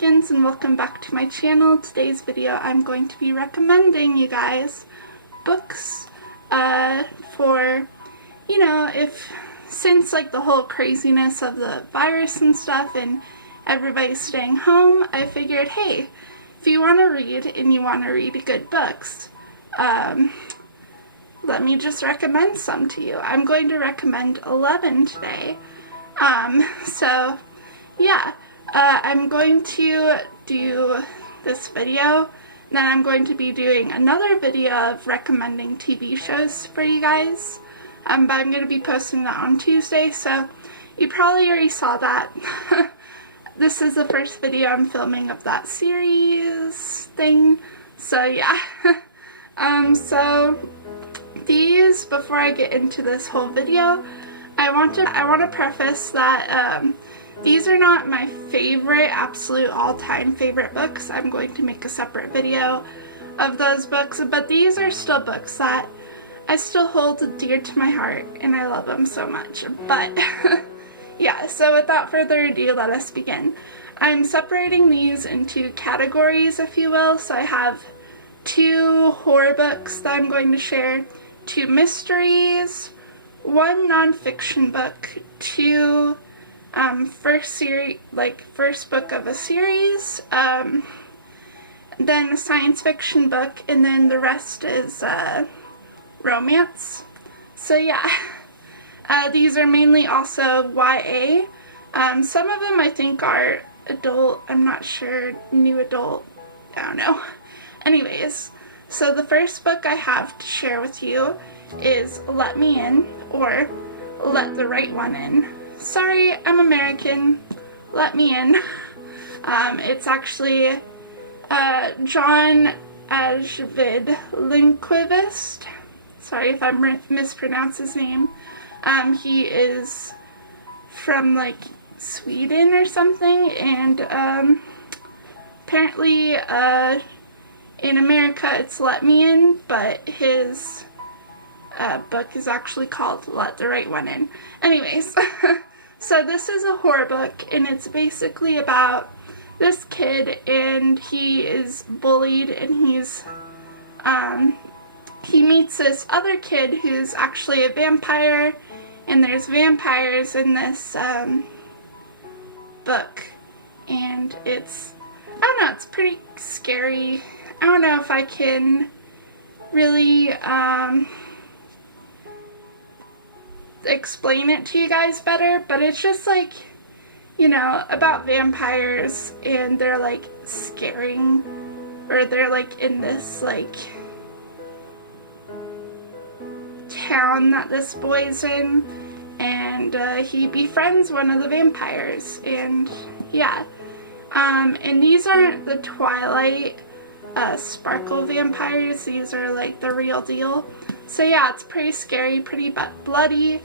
pumpkins, and welcome back to my channel. Today's video I'm going to be recommending you guys books for, since like the whole craziness of the virus and stuff and everybody's staying home, I figured, hey, if you want to read and you want to read good books, let me just recommend some to you. I'm going to recommend 11 today. I'm going to do this video, then I'm going to be doing another video of recommending TV shows for you guys, but I'm going to be posting that on Tuesday, so you probably already saw that. This is the first video I'm filming of that series thing, so yeah. These, before I get into this whole video, I want to preface that these are not my favorite, absolute all-time favorite books. I'm going to make a separate video of those books, but these are still books that I still hold dear to my heart, and I love them so much. But yeah, so without further ado, let us begin. I'm separating these into categories, if you will. So I have 2 horror books that I'm going to share, 2 mysteries, 1 nonfiction book, 2 first book of a series, then a science fiction book, and then the rest is romance. So yeah, these are mainly also YA. Some of them I think are adult, I'm not sure, new adult, I don't know. Anyways, so the first book I have to share with you is Let Me In, or Let the Right One In. Sorry, I'm American. Let me in. It's actually John Ajvid Lindqvist. Sorry if I mispronounce his name. He is from like Sweden or something, and apparently in America it's Let Me In, but his book is actually called Let the Right One In. Anyways, so this is a horror book, and it's basically about this kid, and he is bullied, and he meets this other kid who's actually a vampire, and there's vampires in this book, and it's, I don't know, it's pretty scary. I don't know if I can really explain it to you guys better, but it's just like, about vampires, and they're like scaring, or they're like in this like town that this boy's in, and he befriends one of the vampires, and yeah, and these aren't the Twilight sparkle vampires, these are like the real deal. So yeah, it's pretty scary, pretty bloody.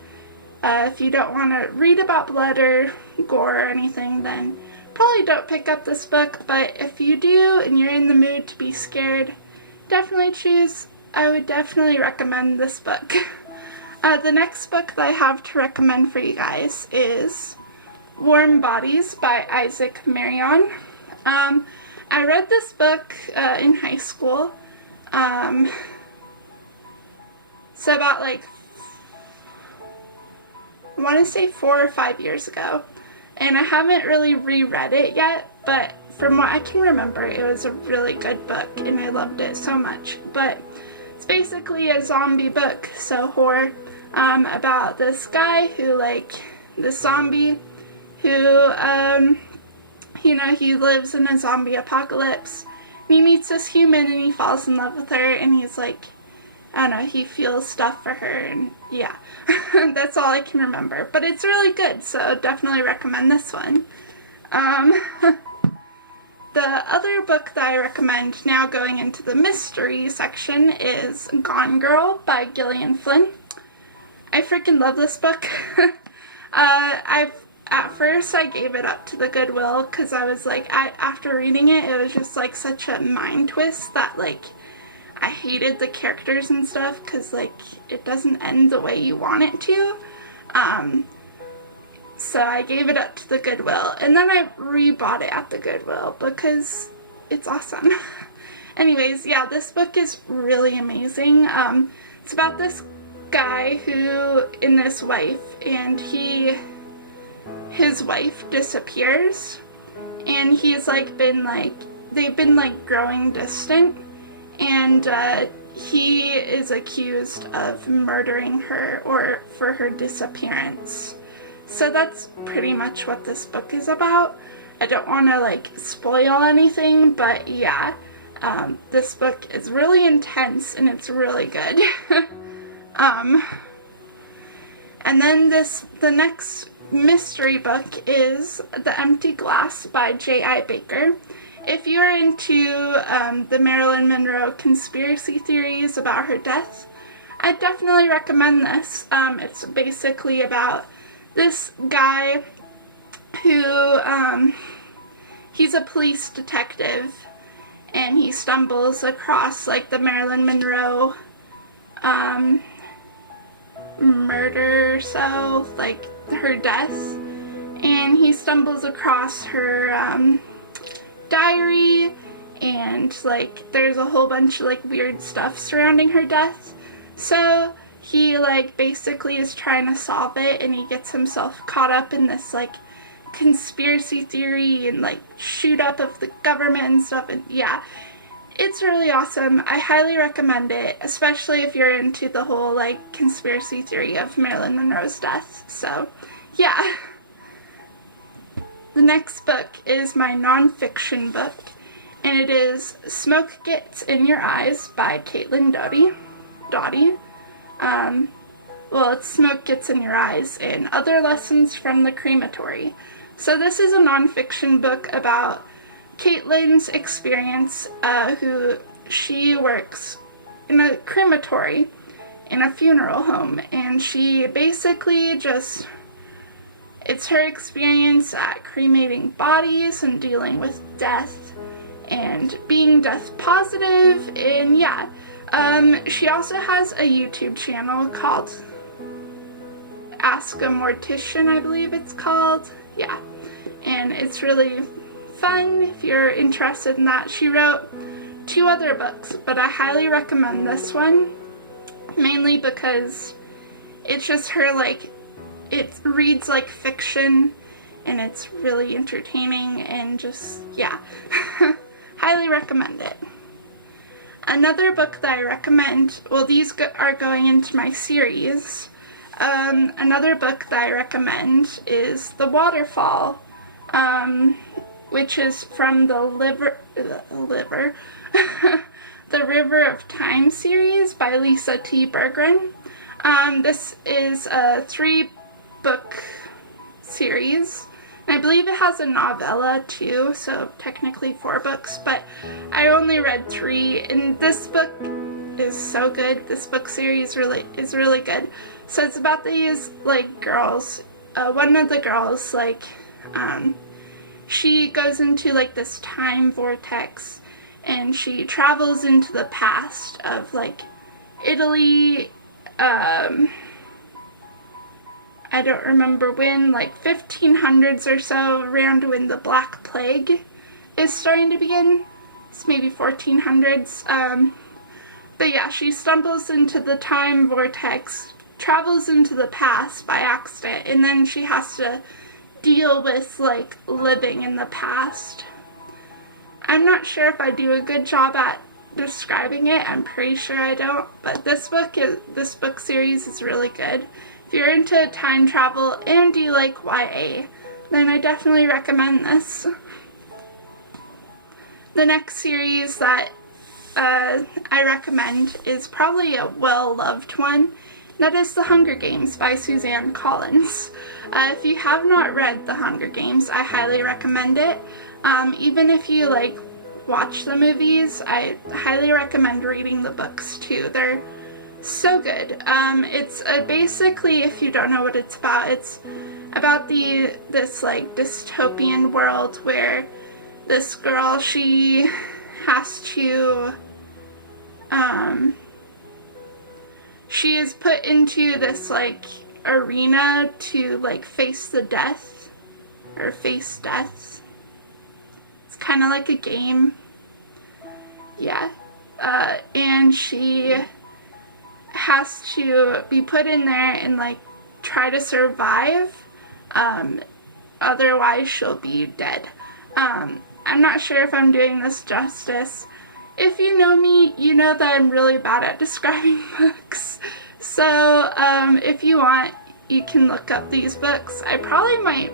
If you don't want to read about blood or gore or anything, then probably don't pick up this book. But if you do and you're in the mood to be scared, definitely I would definitely recommend this book. The next book that I have to recommend for you guys is Warm Bodies by Isaac Marion. I read this book in high school. So about like, I want to say 4 or 5 years ago, and I haven't really reread it yet, but from what I can remember, it was a really good book, and I loved it so much. But it's basically a zombie book, so horror, about this guy who, this zombie who, he lives in a zombie apocalypse, and he meets this human, and he falls in love with her, and he's like, I don't know, he feels stuff for her, and yeah, that's all I can remember. But it's really good, so definitely recommend this one. The other book that I recommend, now going into the mystery section, is Gone Girl by Gillian Flynn. I freaking love this book. At first I gave it up to the Goodwill, because I was like, after reading it, it was just like such a mind twist that like, I hated the characters and stuff, because like it doesn't end the way you want it to. So I gave it up to the Goodwill, and then I rebought it at the Goodwill because it's awesome. Anyways, yeah, this book is really amazing. It's about this guy who and his wife, and his wife disappears, and he's like they've been like growing distant, and he is accused of murdering her or for her disappearance. So that's pretty much what this book is about. I don't want to like spoil anything, but yeah, this book is really intense and it's really good. And then the next mystery book is The Empty Glass by J.I. Baker. If you're into the Marilyn Monroe conspiracy theories about her death, I definitely recommend this. It's basically about this guy who, he's a police detective, and he stumbles across, like, the Marilyn Monroe, murder cell, like, her death, and he stumbles across her, diary, and, like, there's a whole bunch of, like, weird stuff surrounding her death, so he, like, basically is trying to solve it, and he gets himself caught up in this, like, conspiracy theory and, like, shoot up of the government and stuff, and yeah, it's really awesome. I highly recommend it, especially if you're into the whole, like, conspiracy theory of Marilyn Monroe's death, so, yeah. The next book is my nonfiction book, and it is Smoke Gets in Your Eyes by Caitlin Doughty. Well, it's Smoke Gets in Your Eyes and Other Lessons from the Crematory. So this is a nonfiction book about Caitlin's experience, who she works in a crematory in a funeral home, and she basically just, it's her experience at cremating bodies and dealing with death and being death positive, and yeah. She also has a YouTube channel called Ask a Mortician, I believe it's called. Yeah, and it's really fun if you're interested in that. She wrote 2 other books, but I highly recommend this one, mainly because it's just her, like, it reads like fiction, and it's really entertaining, and just, yeah, highly recommend it. Another book that I recommend, well, these are going into my series. Another book that I recommend is The Waterfall, which is from the The River of Time series by Lisa T. Berggren. This is a 3-book series. And I believe it has a novella too, so technically 4 books, but I only read 3, and this book is so good. This book series is really good. So it's about these, like, girls. One of the girls, like, she goes into, like, this time vortex, and she travels into the past of, like, Italy, I don't remember when, like 1500s or so, around when the Black Plague is starting to begin. It's maybe 1400s. But yeah, she stumbles into the time vortex, travels into the past by accident, and then she has to deal with, like, living in the past. I'm not sure if I do a good job at describing it. I'm pretty sure I don't, but this book series is really good. If you're into time travel and you like YA, then I definitely recommend this. The next series that I recommend is probably a well-loved one. That is The Hunger Games by Suzanne Collins. If you have not read The Hunger Games, I highly recommend it. Even if you, like, watch the movies, I highly recommend reading the books too. They're so good. It's basically, if you don't know what it's about this like dystopian world where this girl, she has to, she is put into this, like, arena to like face the death, or face death. It's kind of like a game. Yeah. And she has to be put in there and like try to survive. Otherwise she'll be dead. I'm not sure if I'm doing this justice. If you know me, you know that I'm really bad at describing books. So if you want, you can look up these books. I probably might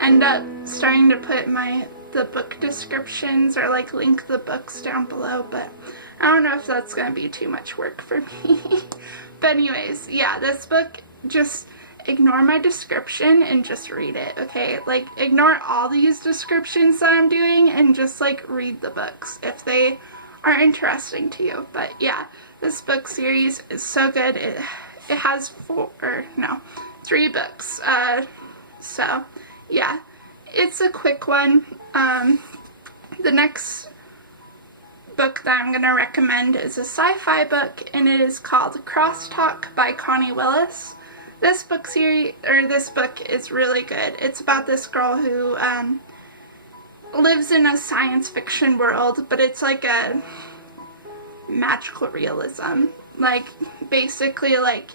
end up starting to put the book descriptions or like link the books down below, but I don't know if that's going to be too much work for me. But anyways, yeah, this book, just ignore my description and just read it, okay? Like, ignore all these descriptions that I'm doing and just like read the books if they are interesting to you. But yeah, this book series is so good. It has 3 books. So yeah, it's a quick one. The next book that I'm going to recommend is a sci-fi book, and it is called Crosstalk by Connie Willis. This book is really good. It's about this girl who lives in a science fiction world, but it's like a magical realism. Like, basically like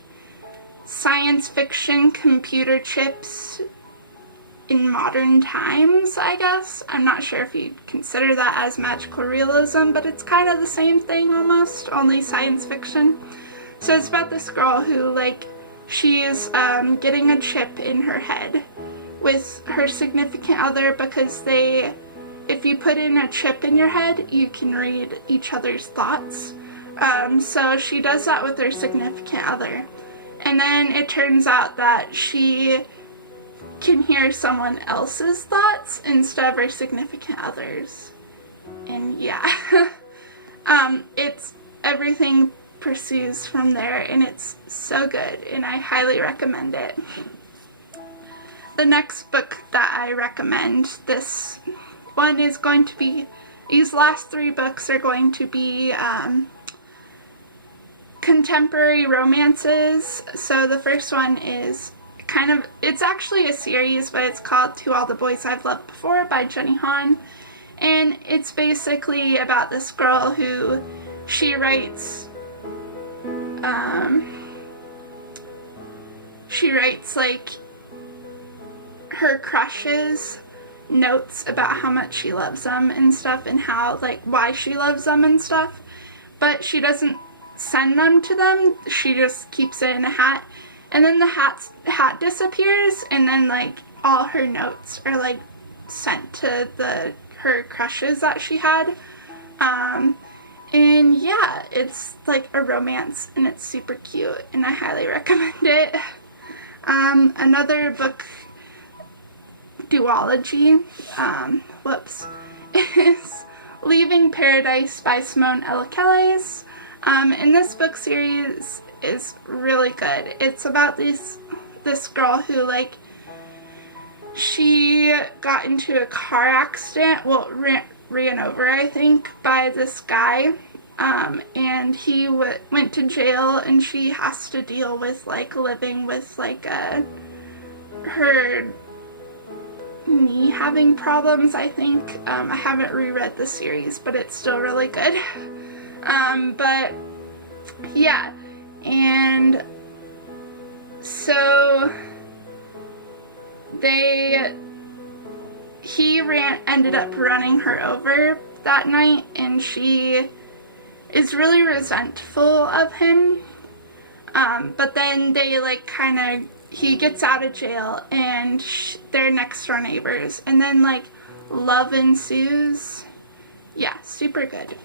science fiction computer chips in modern times, I guess. I'm not sure if you'd consider that as magical realism, but it's kind of the same thing almost, only science fiction. So it's about this girl who, like, she's getting a chip in her head with her significant other, because if you put in a chip in your head, you can read each other's thoughts. So she does that with her significant other. And then it turns out that she can hear someone else's thoughts instead of her significant other's. And yeah, it's everything pursues from there, and it's so good, and I highly recommend it. The next book that I recommend, this one is going to be, these last 3 books are going to be contemporary romances. So the first one is it's actually a series, but it's called To All the Boys I've Loved Before by Jenny Han, and it's basically about this girl who she writes like her crushes notes about how much she loves them and stuff, and how, like, why she loves them and stuff, but she doesn't send them to them. She just keeps it in a hat, and then the hat disappears, and then like all her notes are like sent to her crushes that she had. And yeah, it's like a romance, and it's super cute, and I highly recommend it. Another book duology, is Leaving Paradise by Simone Elikeles. And this book series is really good. It's about this girl who, like, she got into a car accident, well, ran over, I think, by this guy, and he went to jail, and she has to deal with, like, living with, like, her knee having problems, I think. I haven't reread the series, but it's still really good. But yeah, and so he ended up running her over that night, and she is really resentful of him. But then they, like, he gets out of jail, and they're next door neighbors, and then, like, love ensues. Yeah, super good.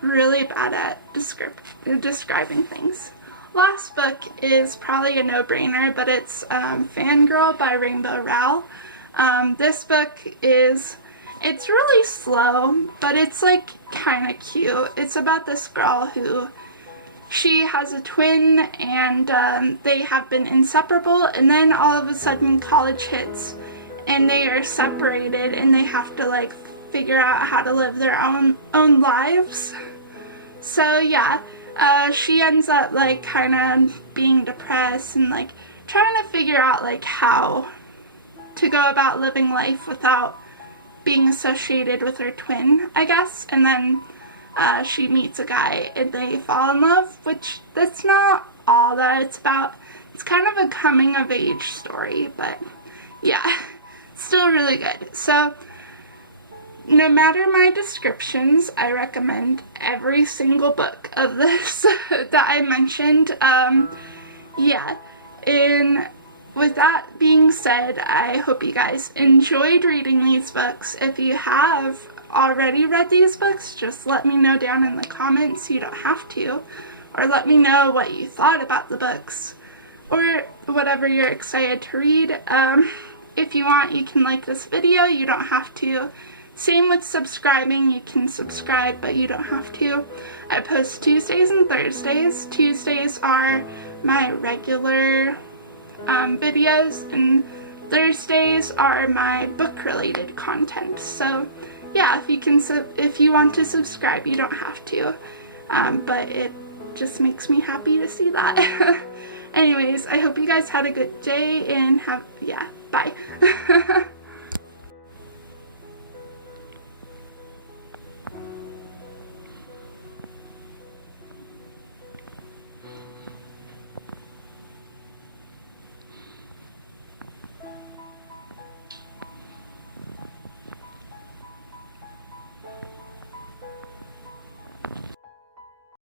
Really bad at describing things. Last book is probably a no-brainer, but it's Fangirl by Rainbow Rowell. This book it's really slow, but it's, like, kind of cute. It's about this girl who, she has a twin, and they have been inseparable, and then all of a sudden college hits, and they are separated, and they have to, like, figure out how to live their own lives. So yeah, she ends up like kind of being depressed and like trying to figure out like how to go about living life without being associated with her twin, I guess. And then she meets a guy and they fall in love, which that's not all that it's about. It's kind of a coming of age story, but yeah, still really good. So no matter my descriptions, I recommend every single book of this that I mentioned. Yeah, and with that being said, I hope you guys enjoyed reading these books. If you have already read these books, just let me know down in the comments. You don't have to. Or let me know what you thought about the books, or whatever you're excited to read. If you want, you can like this video. You don't have to. Same with subscribing. You can subscribe, but you don't have to. I post Tuesdays and Thursdays. Tuesdays are my regular videos, and Thursdays are my book-related content. So yeah, if you want to subscribe, you don't have to. But it just makes me happy to see that. Anyways, I hope you guys had a good day and bye.